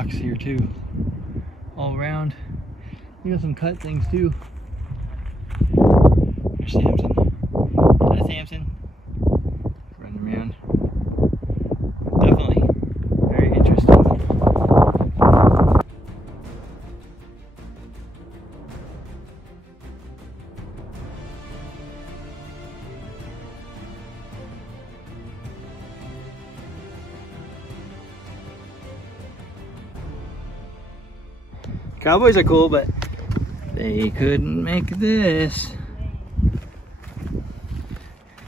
rocks here too, all around. You got some cut things too. There's Samson. That's Samson. Running around. Definitely very interesting. Cowboys are cool, but they couldn't make this.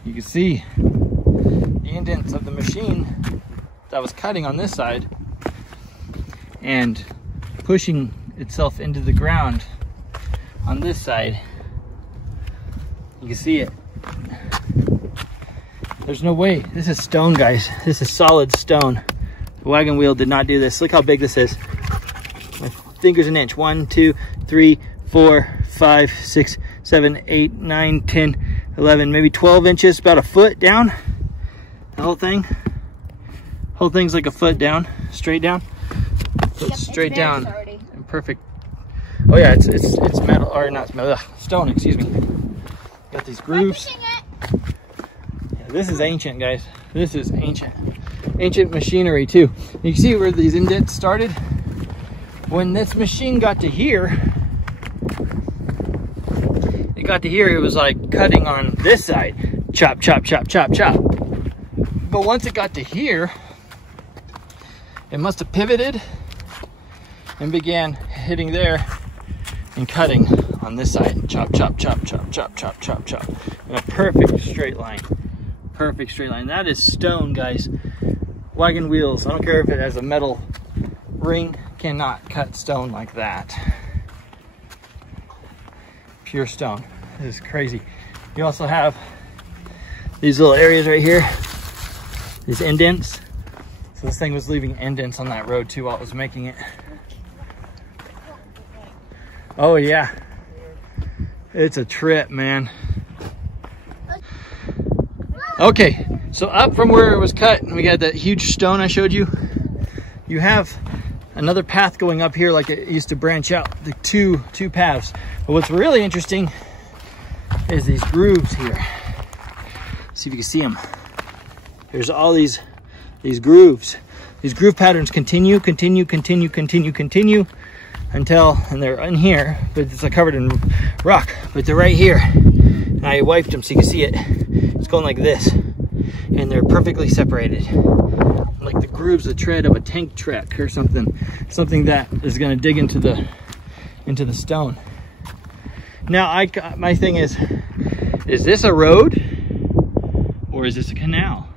You can see the indents of the machine that was cutting on this side and pushing itself into the ground on this side. You can see it. There's no way. This is stone, guys. This is solid stone. The wagon wheel did not do this. Look how big this is. My finger's an inch. 1, 2, 3, 4, 5, 6, 7, 8, 9, 10, 11, maybe 12 inches, about a foot down. The whole thing. Whole thing's like a foot down, straight down. Yep, straight down. And perfect. Oh yeah, it's metal, or not metal, stone, excuse me. Got these grooves. Yeah, this is ancient, guys. This is ancient. Ancient machinery too. You can see where these indents started. When this machine got to here, it was like cutting on this side. Chop, chop, chop, chop, chop. But once it got to here, it must have pivoted and began hitting there and cutting on this side. Chop, chop, chop, chop, chop, chop, chop, chop. In a perfect straight line. Perfect straight line. That is stone, guys. Wagon wheels, I don't care if it has a metal ring, cannot cut stone like that. Pure stone. This is crazy. You also have these little areas right here, these indents. So this thing was leaving indents on that road too while it was making it. Oh yeah, it's a trip, man. Okay, so up from where it was cut, we got that huge stone I showed you. You have another path going up here, like it used to branch out, the two paths. But what's really interesting is these grooves here. See if you can see them. There's all these grooves. These groove patterns continue until, and they're in here, but it's covered in rock, but they're right here. And I wiped them so you can see it. It's going like this, and they're perfectly separated. Like the grooves, the tread of a tank track or something that is going to dig into the stone. Now, my thing is this a road or is this a canal?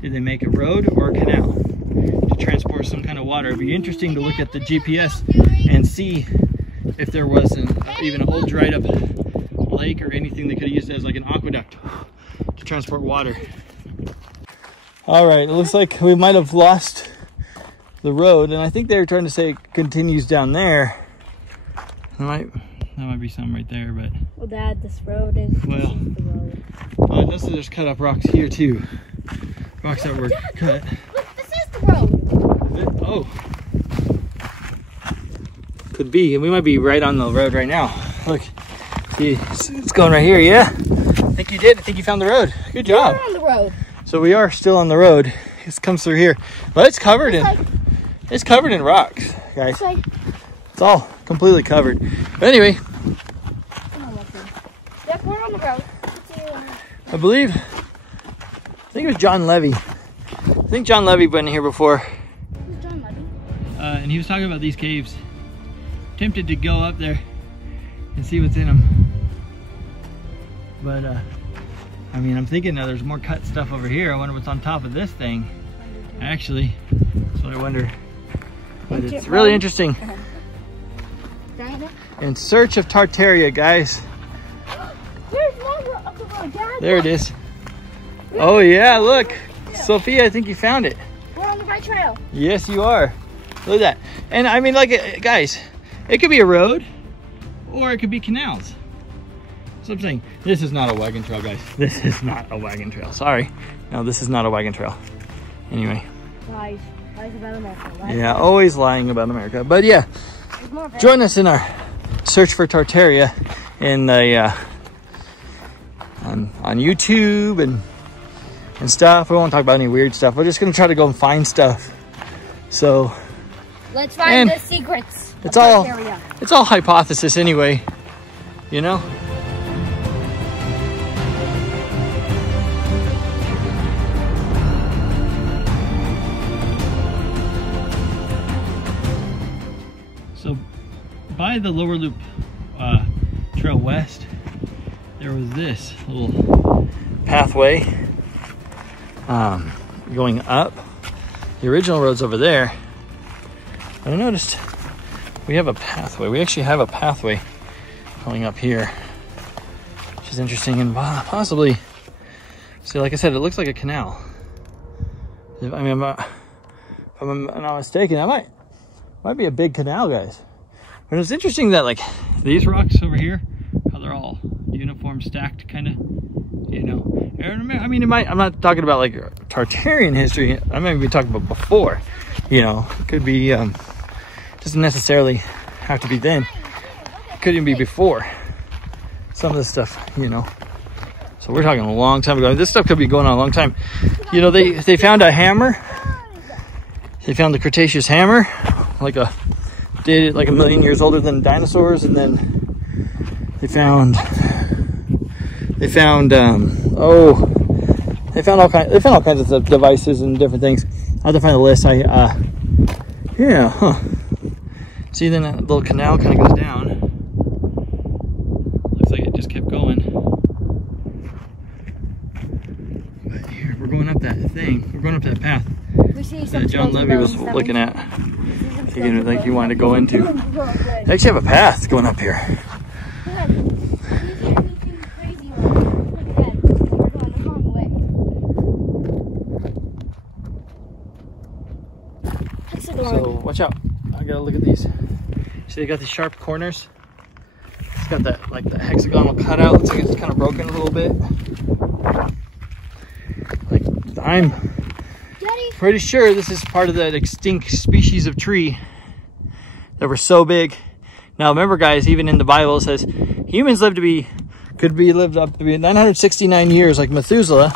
Did they make a road or a canal to transport some kind of water? It'd be interesting to look at the GPS and see if there was even an old dried up lake or anything they could have used as like an aqueduct to transport water. All right, it looks like we might have lost the road, and I think they were trying to say it continues down there. That might be some right there, but... Well, Dad, this road is... Well, the road. Unless there's cut up rocks here too. Rocks that were cut. Look, this is the road. Is it? Oh. Could be, and we might be right on the road right now. Look, see, it's going right here, yeah? I think you did. I think you found the road. Good job. We're on the road. So we are still on the road. It comes through here, but it's covered it's covered in rocks, guys. It's all completely covered. But anyway, Yep, we're on the road. I think it was John Levy. I think John Levy went here before. Who's John Levy? And he was talking about these caves. Tempted to go up there and see what's in them, but I mean, I'm thinking now there's more cut stuff over here. I wonder what's on top of this thing. Actually, so I wonder. But it's really interesting. In search of Tartaria, guys. There's more up the road, Dad. There it is. Oh yeah, look. Sophia, I think you found it. We're on the right trail. Yes, you are. Look at that. And I mean, like, guys, it could be a road or it could be canals. So I'm saying, this is not a wagon trail, guys. This is not a wagon trail. Sorry. No, this is not a wagon trail. Anyway. Guys, Lies about America. Yeah, always lying about America. But yeah, There's more of it. join us in our search for Tartaria in the on YouTube and stuff. We won't talk about any weird stuff. We're just gonna try to go and find stuff. So Let's find the secrets. It's all hypothesis anyway, you know. So by the lower loop trail west, there was this little pathway going up. The original road's over there. And I noticed we have a pathway. We actually have a pathway going up here, which is interesting and possibly, see, like I said, it looks like a canal. If I'm not mistaken, that might be a big canal, guys. But it's interesting that like these rocks over here, how they're all uniform stacked, kind of, you know. I mean, I'm not talking about like Tartarian history. I might be talking about before, you know. It could be, doesn't necessarily have to be then. It could even be before some of this stuff, you know. So we're talking a long time ago. This stuff could be going on a long time. You know, they found a hammer. They found the Cretaceous hammer, like dated like 1 million years older than dinosaurs, and then they found all kinds of devices and different things. I'll have to find the list. Yeah, huh. See, then that little canal kind of goes down. Looks like it just kept going. But here, we're going up that thing. We're going up that path that John Levy was looking at. Like he wanted to go into. They actually have a path going up here. So watch out. I gotta look at these. See, they got these sharp corners. It's got that like the hexagonal cutout. Looks like it's kind of broken a little bit. Like I'm pretty sure this is part of that extinct species of tree that were so big. Now remember, guys, even in the Bible it says humans could be lived up to be 969 years, like Methuselah,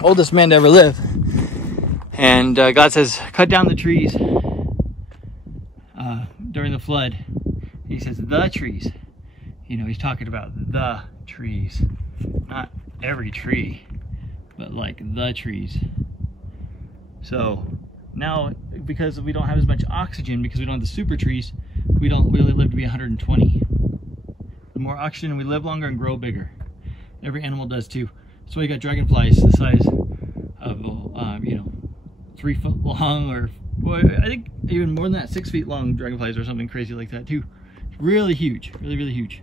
oldest man to ever live. And God says, cut down the trees during the flood. He says, the trees. You know, he's talking about the trees. Not every tree, but like the trees. So now, because we don't have as much oxygen, because we don't have the super trees, we only live to be 120. The more oxygen, we live longer and grow bigger. Every animal does too. So you got dragonflies the size of, you know, 3 foot long, or well, I think even more than that, 6 feet long dragonflies or something crazy like that too. Really huge, really, really huge.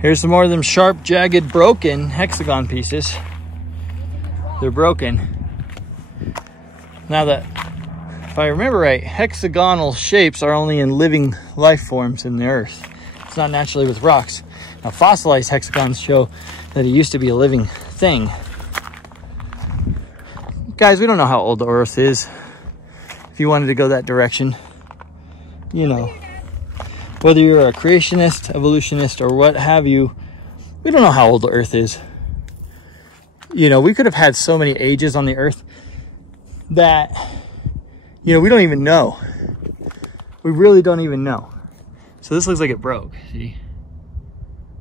Here's some more of them sharp, jagged, broken hexagon pieces. They're broken. Now that, if I remember right, hexagonal shapes are only in living life forms in the earth. It's not naturally with rocks. Now, fossilized hexagons show that it used to be a living thing. Guys, we don't know how old the earth is. If you wanted to go that direction, you know, whether you're a creationist, evolutionist, or what have you, we don't know how old the earth is. You know, we could have had so many ages on the earth that, you know, we don't even know. We really don't even know. So this looks like it broke, see?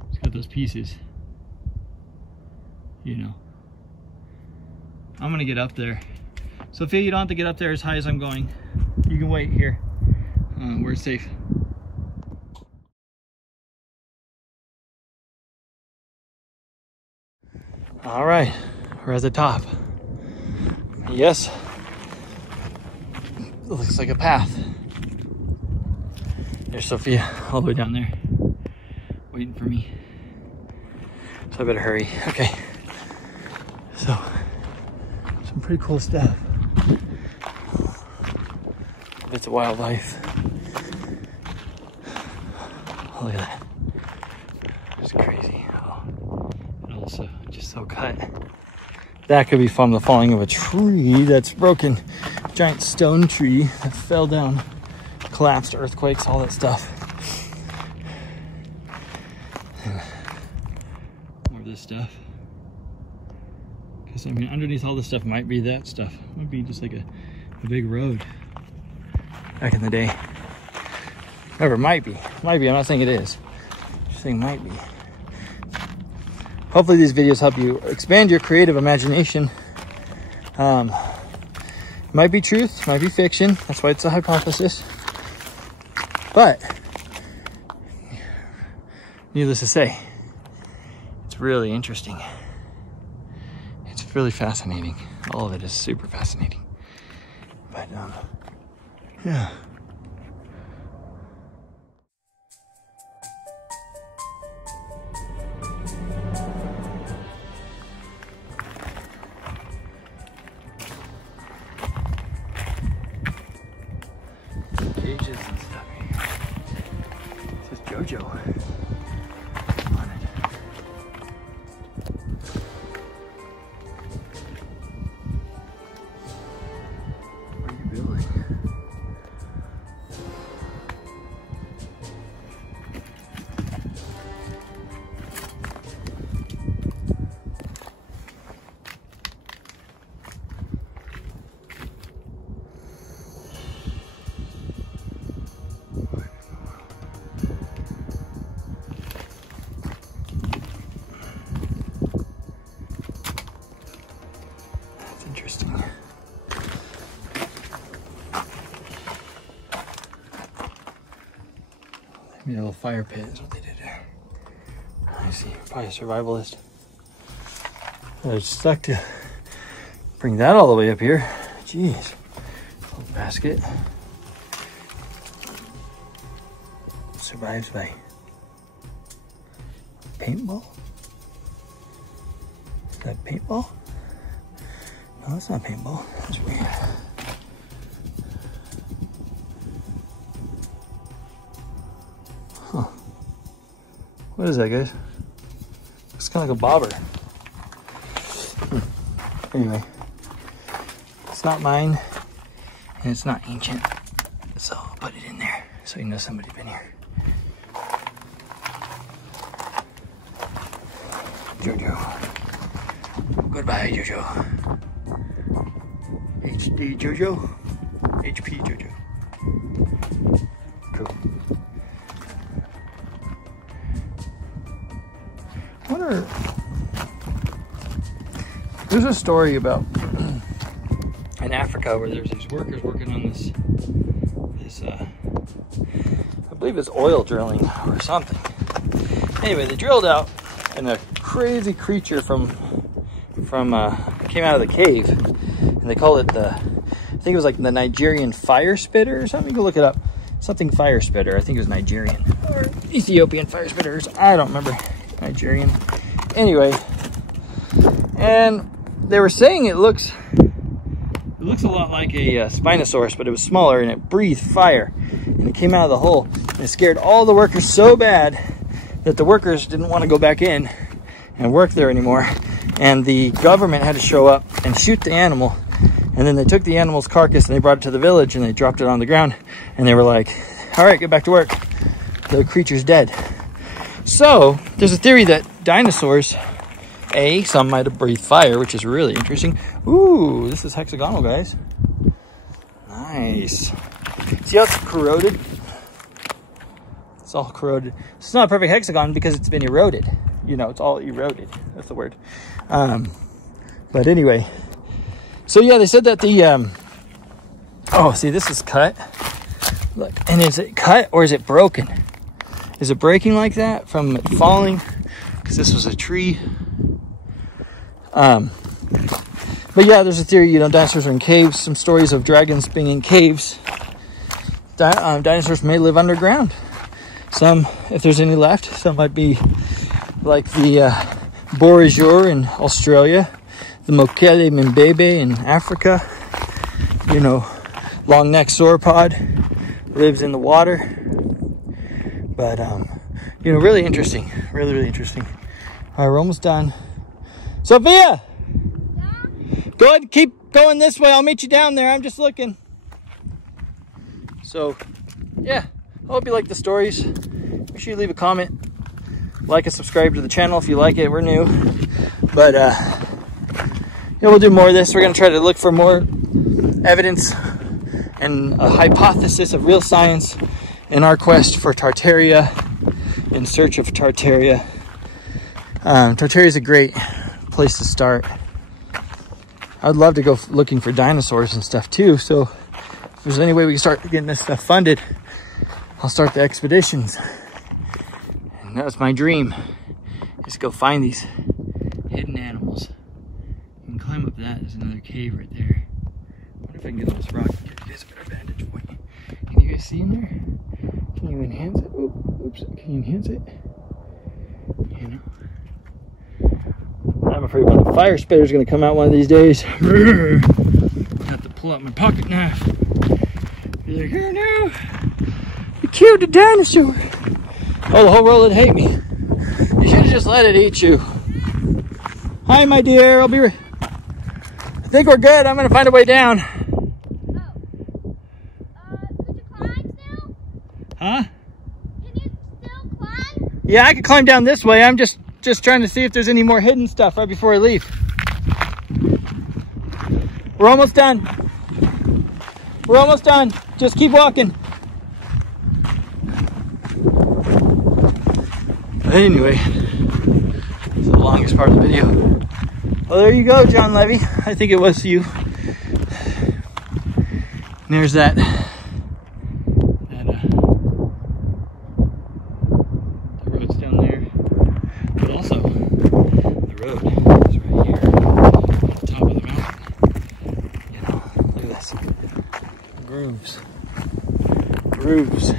It's got those pieces. You know. I'm gonna get up there. Sophia, you don't have to get up there as high as I'm going. You can wait here. We're safe. All right, we're at the top. Yes, it looks like a path. There's Sophia all the way down there, waiting for me. So I better hurry. Okay, so some pretty cool stuff. Bits of wildlife. Oh, look at that. It's crazy. Oh, and also just so cut. That could be from the falling of a tree that's broken. Giant stone tree that fell down, collapsed, earthquakes, all that stuff. More of this stuff. Because I mean, underneath all this stuff might be that stuff. It might be just like a big road back in the day. Whatever, it might be. Might be. I'm not saying it is. I'm just saying might be. Hopefully these videos help you expand your creative imagination. Might be truth, might be fiction. That's why it's a hypothesis. But, needless to say, it's really interesting. It's really fascinating. All of it is super fascinating. But, yeah. Cages and stuff here. It says JoJo on it. What are you building? Interesting. They made a little fire pit is what they did there. I see. Probably a survivalist. They're stuck to bring that all the way up here. Jeez. Little basket. Survives by paintball? Is that paintball? No, that's not paintball. That's weird. Huh. What is that, guys? Looks kind of like a bobber. Anyway. It's not mine, and it's not ancient. So I'll put it in there so you know somebody's been here. JoJo. Goodbye, JoJo. HD JoJo? HP JoJo. Cool. I wonder... There's a story about in Africa where there's these workers working on this I believe it's oil drilling or something. Anyway, they drilled out and a crazy creature came out of the cave. And they call it I think it was like the Nigerian fire spitter or something. You can look it up. Something fire spitter. I think it was Nigerian. Or Ethiopian fire spitters. I don't remember. Nigerian. Anyway. And they were saying it looks a lot like a Spinosaurus, but it was smaller and it breathed fire. And it came out of the hole. And it scared all the workers so bad that the workers didn't want to go back in and work there anymore. And the government had to show up and shoot the animal. And then they took the animal's carcass and they brought it to the village and they dropped it on the ground. And they were like, all right, get back to work. The creature's dead. So there's a theory that dinosaurs, some might have breathed fire, which is really interesting. Ooh, this is hexagonal, guys. Nice. See how it's corroded? It's all corroded. It's not a perfect hexagon because it's been eroded. You know, it's all eroded. That's the word. But anyway. So yeah, they said that the, oh, see, this is cut. Look, and is it cut or is it broken? Is it breaking like that from it falling? Because this was a tree. But yeah, there's a theory, you know, dinosaurs are in caves. Some stories of dragons being in caves. Dinosaurs may live underground. Some, if there's any left, some might be like the Borajur in Australia, the Mokele Mbebe in Africa. You know, long-necked sauropod lives in the water. But You know, really interesting. Really, really interesting. All right, we're almost done. Sophia! Go ahead, keep going this way. I'll meet you down there. I'm just looking. So, yeah. I hope you like the stories. Make sure you leave a comment. Like and subscribe to the channel if you like it. We're new. But, yeah, we'll do more of this. We're going to try to look for more evidence and a hypothesis of real science in our quest for Tartaria, in search of Tartaria. Tartaria is a great place to start. I'd love to go looking for dinosaurs and stuff too. So if there's any way we can start getting this stuff funded, I'll start the expeditions. And that's my dream, is to go find these hidden animals. You can climb up that. There's another cave right there. I wonder if I can get on this rock and give you guys a better vantage point. Can you guys see in there? Can you enhance it? Oops, can you enhance it? You know? I'm afraid when the fire spitter's gonna come out one of these days. I have to pull out my pocket knife. Be like, oh no, you killed a dinosaur. Oh, the whole world would hate me. You should have just let it eat you. Hi, my dear. I'll be right. I think we're good. I'm gonna find a way down. Could you climb still? Huh? Can you still climb? Yeah, I could climb down this way. I'm just trying to see if there's any more hidden stuff right before I leave. We're almost done. We're almost done. Just keep walking. But anyway, it's the longest part of the video. Well, there you go, John Levy. I think it was you. And there's that. The road's down there. But also, the road is right here at the top of the mountain. You know, look at this. Grooves. Grooves.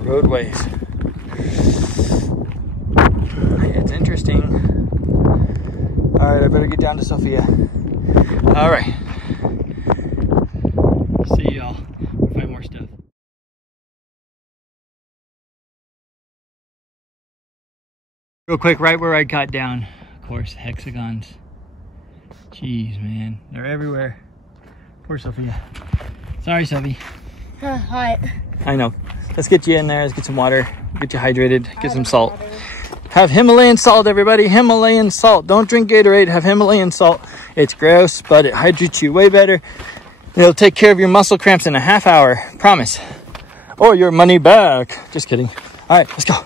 Roadways. It's interesting. Alright, I better get down to Sophia. Alright. See y'all. We'll find more stuff. Real quick, right where I got down, of course, hexagons. Jeez, man, they're everywhere. Poor Sophia. Sorry, Sophie. Hi. I know. Let's get you in there. Let's get some water. Get you hydrated. Get some salt. Have Himalayan salt, everybody. Himalayan salt. Don't drink Gatorade. Have Himalayan salt. It's gross, but it hydrates you way better. It'll take care of your muscle cramps in a half hour. Promise. Or your money back. Just kidding. All right, let's go.